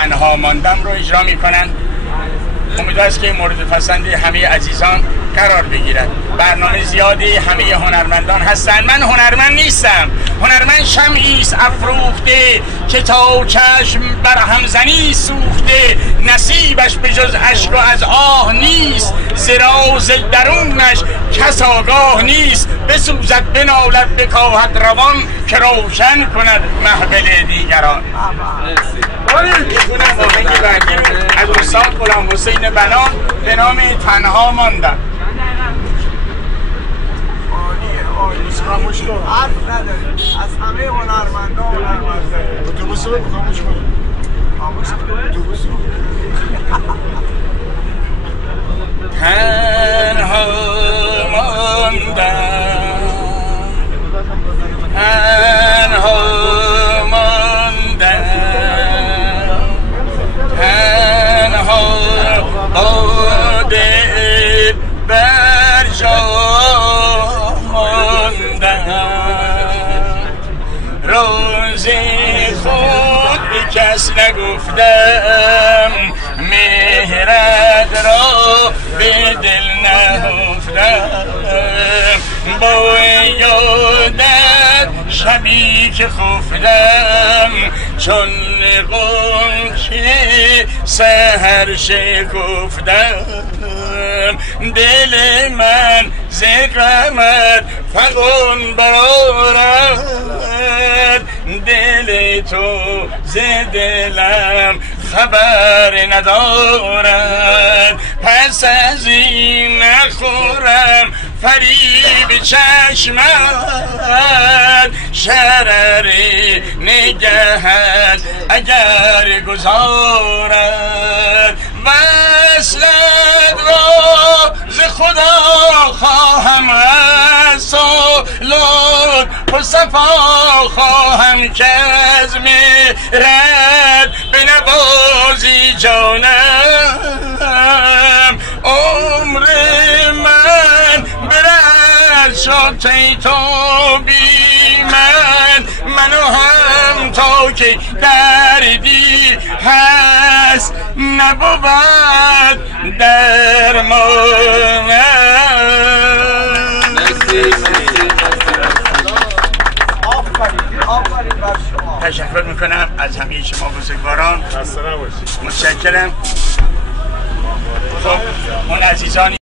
تنها ماندم رو اجرا میکنن. امیدوارم است که مورد پسند همه عزیزان قرار بگیرد. برنامه زیادی همه هنرمندان هستند. من هنرمند نیستم، هنرمند شمعی است افروخته که تا چشم بر همزنی سوخته، نصیبش به جز اشک و از آه نیست، ز راز درونش کس آگاه نیست، بسوزد بنالد بکاهد روان که روشن کند محفل دیگران. میخونم آهنگ بعدی رو از استاد غلام حسین بنان به نام تنها ماندم. خاموش کن، حرف نداریم از همه هنرمندان. اتوبوس رو خاموش کن، خاموش کن اتوبوس رو. تنها ماندم، تنها ماندم، تنها با دل بر جا روز خود به کس نگفتم، مهرت را به دل نهفتم، با یادت شبی که خفتم، چون غنچه سحر شکفتم، دل من ز غمت فغان برآرد، دل تو ز دلم خبر ندارد، پس از این نخورم فریب چشمت، شرر نگهت اگر گذارد، وصلت را ز خدا خواهم از تو لطف و صفا خواهم که از مهرت بنوازی جانم، عمر من برد شد ای تو بی منو هم تا که دردی هست نبود درمانم. تشکر میکنم از همه شما بزرگواران، متشکرم. خب اون عزیزانی